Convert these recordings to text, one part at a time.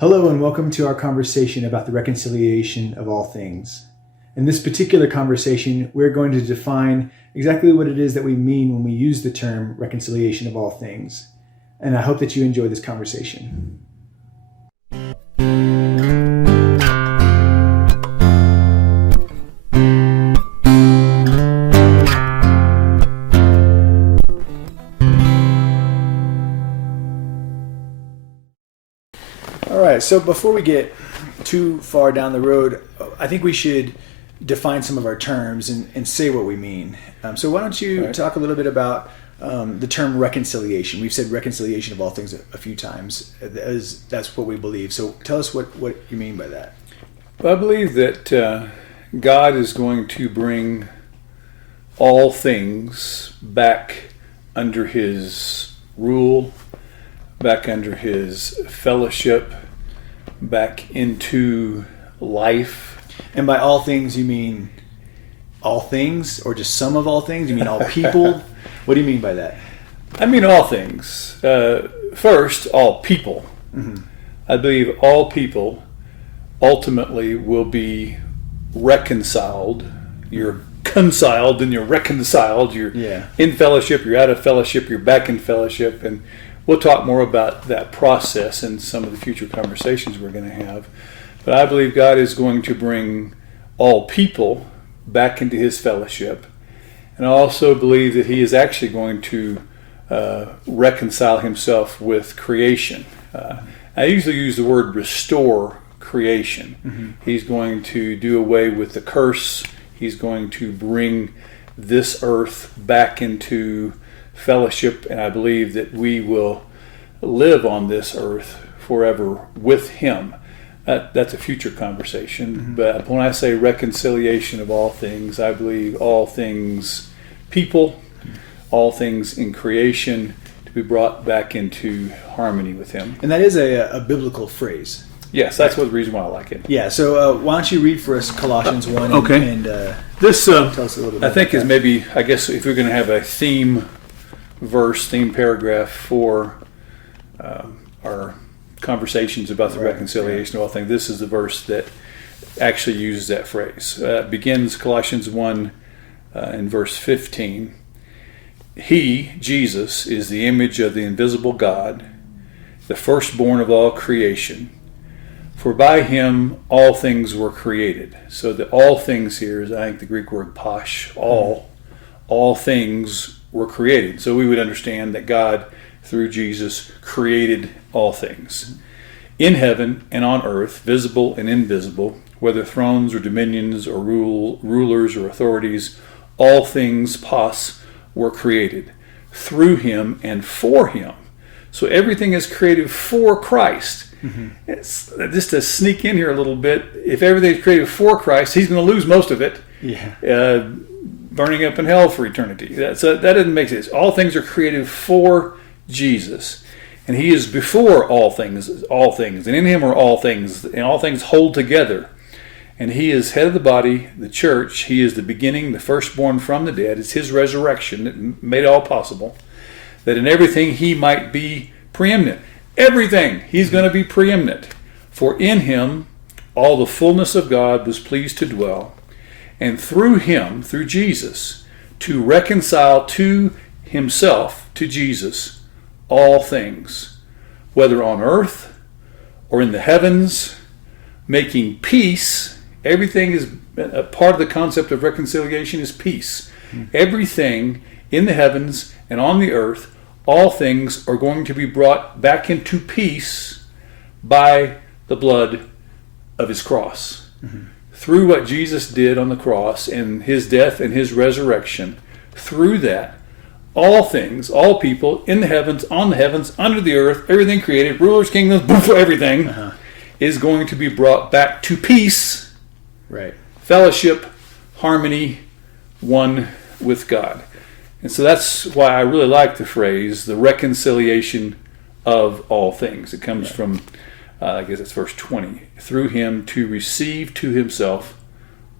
Hello and welcome to our conversation about the reconciliation of all things. In this particular conversation, we're going to define exactly what it is that we mean when we use the term reconciliation of all things. And I hope that you enjoy this conversation. All right, so before we get too far down the road, I think we should define some of our terms and say what we mean. So why don't you talk a little bit about the term reconciliation? We've said reconciliation of all things a few times. That's what we believe. So tell us what you mean by that. Well, I believe that God is going to bring all things back under His rule, back under His fellowship, back into life. And by all things, you mean all things, or just some of all things? You mean all people? What do you mean by that? I mean all things. First, all people. Mm-hmm. I believe all people ultimately will be reconciled. You're conciled and you're reconciled. You're in fellowship, you're out of fellowship, you're back in fellowship. And we'll talk more about that process in some of the future conversations we're going to have. But I believe God is going to bring all people back into His fellowship. And I also believe that He is actually going to reconcile Himself with creation. I usually use the word restore creation. Mm-hmm. He's going to do away with the curse. He's going to bring this earth back into fellowship, and I believe that we will live on this earth forever with Him. That's a future conversation. Mm-hmm. But when I say reconciliation of all things, I believe all things people, all things in creation to be brought back into harmony with Him. And that is a biblical phrase. Yes, that's the reason why I like it. Yeah, so why don't you read for us Colossians 1 and this tell us a little bit I think about is maybe, I guess if we're going to have a theme paragraph for our conversations about the reconciliation of all things, this is the verse that actually uses that phrase. It begins Colossians 1 in verse 15. He, Jesus, is the image of the invisible God, the firstborn of all creation. For by Him all things were created. So the all things here is, I think, the Greek word pasch, all things were created. So we would understand that God, through Jesus, created all things. In heaven and on earth, visible and invisible, whether thrones or dominions or rulers or authorities, all things were created. Through Him and for Him. So everything is created for Christ. Mm-hmm. It's, just to sneak in here a little bit, if everything's created for Christ, He's going to lose most of it, burning up in hell for eternity. That doesn't make sense. All things are created for Jesus, and He is before all things, and in Him are all things, and all things hold together. And He is head of the body, the church. He is the beginning, the firstborn from the dead. It's His resurrection that made it all possible, that in everything He might be preeminent. Everything, He's going to be preeminent. For in Him all the fullness of God was pleased to dwell, and through Him, through Jesus, to reconcile to Himself, to Jesus, all things, whether on earth or in the heavens, making peace. Everything is a part of the concept of reconciliation is peace. Everything in the heavens and on the earth, all things are going to be brought back into peace by the blood of His cross. Mm-hmm. Through what Jesus did on the cross and His death and His resurrection, through that, all things, all people, in the heavens, on the heavens, under the earth, everything created, rulers, kingdoms, everything, is going to be brought back to peace, fellowship, harmony, one with God. And so that's why I really like the phrase, the reconciliation of all things. It comes from, I guess it's verse 20. Through Him to receive to Himself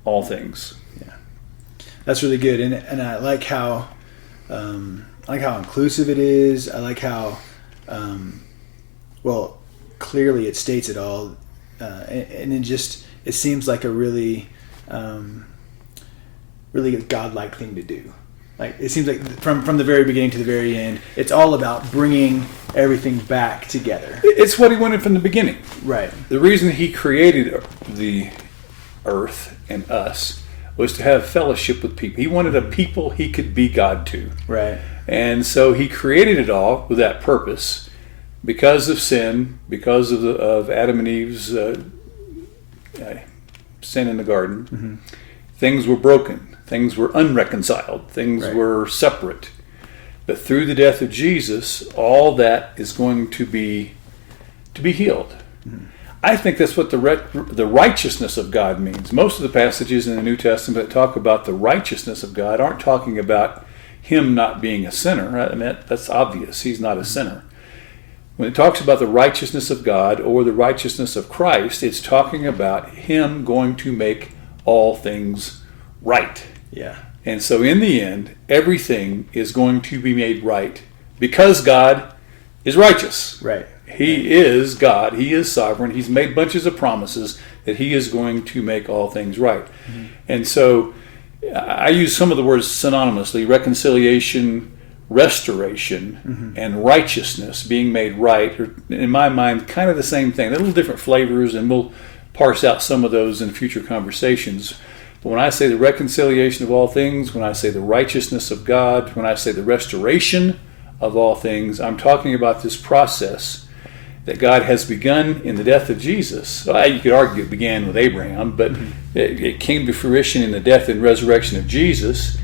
all things. Yeah, that's really good. And I like how inclusive it is. I like how, clearly it states it all, and it seems like a really really godlike thing to do. Like, it seems like from the very beginning to the very end, it's all about bringing everything back together. It's what he wanted from the beginning. Right. The reason he created the earth and us was to have fellowship with people. He wanted a people he could be God to. Right. And so he created it all with that purpose. Because of sin, because of Adam and Eve's sin in the garden, things were broken. Things were unreconciled. Things were separate. But through the death of Jesus, all that is going to be healed. I think that's what the righteousness of God means. Most of the passages in the New Testament that talk about the righteousness of God aren't talking about him not being a sinner. I mean, that's obvious. He's not a sinner. When it talks about the righteousness of God or the righteousness of Christ, it's talking about him going to make all things right. Yeah. And so in the end, everything is going to be made right because God is righteous. Right. He is God. He is sovereign. He's made bunches of promises that he is going to make all things right. And so I use some of the words synonymously: reconciliation, restoration, and righteousness, being made right, are, in my mind, kind of the same thing. They're little different flavors, and we'll parse out some of those in future conversations. But when I say the reconciliation of all things, when I say the righteousness of God, when I say the restoration of all things, I'm talking about this process that God has begun in the death of Jesus. You could argue it began with Abraham, but it came to fruition in the death and resurrection of Jesus.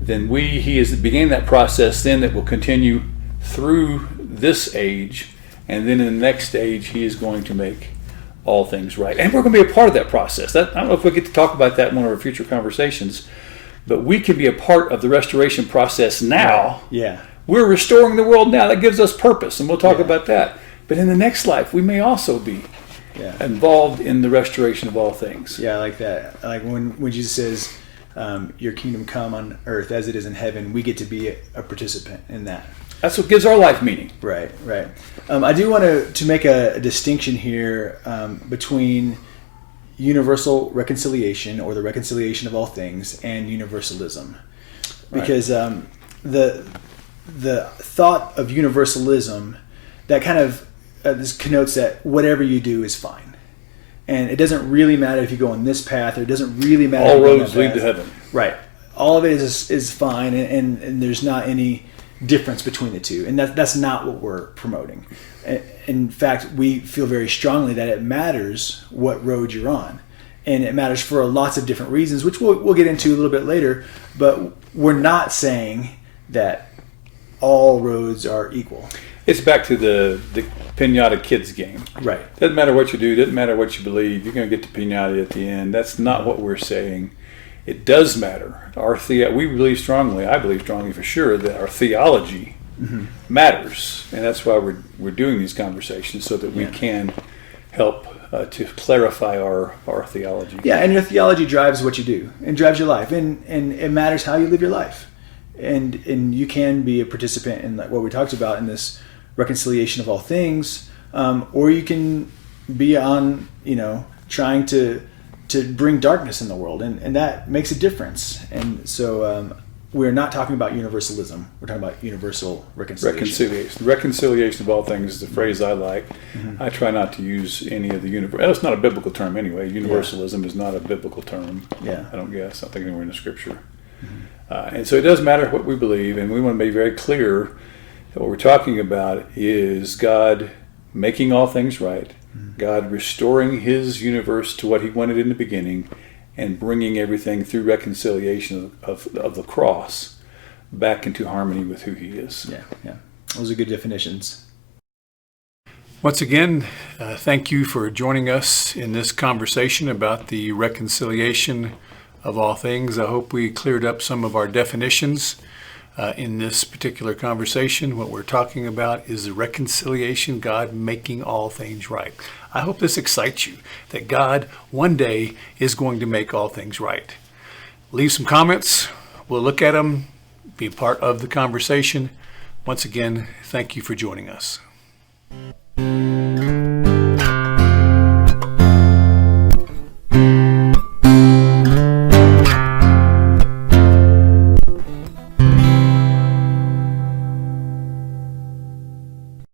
Then he began that process then that will continue through this age, and then in the next age he is going to make all things right. And we're going to be a part of that process. I don't know if we'll get to talk about that in one of our future conversations, but we can be a part of the restoration process now. Yeah. We're restoring the world now. That gives us purpose, and we'll talk about that. But in the next life, we may also be involved in the restoration of all things. Yeah, I like that. Like when Jesus says, your kingdom come on earth as it is in heaven, we get to be a participant in that. That's what gives our life meaning. Right. I do want to make a distinction here between universal reconciliation, or the reconciliation of all things, and universalism. Because the thought of universalism, that kind of this connotes that whatever you do is fine. And it doesn't really matter if you go on this path, or it doesn't really matter all if you go on roads that lead path. to heaven. Right. All of it is fine, and there's not any difference between the two. And that's not what we're promoting. In fact, we feel very strongly that it matters what road you're on. And it matters for lots of different reasons, which we'll get into a little bit later. But we're not saying that all roads are equal. It's back to the pinata kids game. Right. Doesn't matter what you do, doesn't matter what you believe, you're going to get the pinata at the end. That's not what we're saying. It does matter. We believe strongly, I believe strongly for sure, that our theology matters. And that's why we're doing these conversations, so that we can help to clarify our theology. Yeah, and your theology drives what you do and drives your life. And it matters how you live your life. And you can be a participant in what we talked about in this reconciliation of all things, or you can be on, trying to bring darkness in the world, and that makes a difference. And so we're not talking about universalism. We're talking about universal reconciliation. Reconciliation of all things is the phrase I like. I try not to use any of the universal. It's not a biblical term anyway. Universalism is not a biblical term. Yeah. I don't guess. I don't think anywhere in the scripture. And so it does matter what we believe, and we want to be very clear that what we're talking about is God making all things right, God restoring his universe to what he wanted in the beginning, and bringing everything through reconciliation of the cross back into harmony with who he is. Yeah. Those are good definitions. Once again, thank you for joining us in this conversation about the reconciliation of all things. I hope we cleared up some of our definitions in this particular conversation. What we're talking about is the reconciliation, God making all things right. I hope this excites you, that God one day is going to make all things right. Leave some comments. We'll look at them, be a part of the conversation. Once again, thank you for joining us.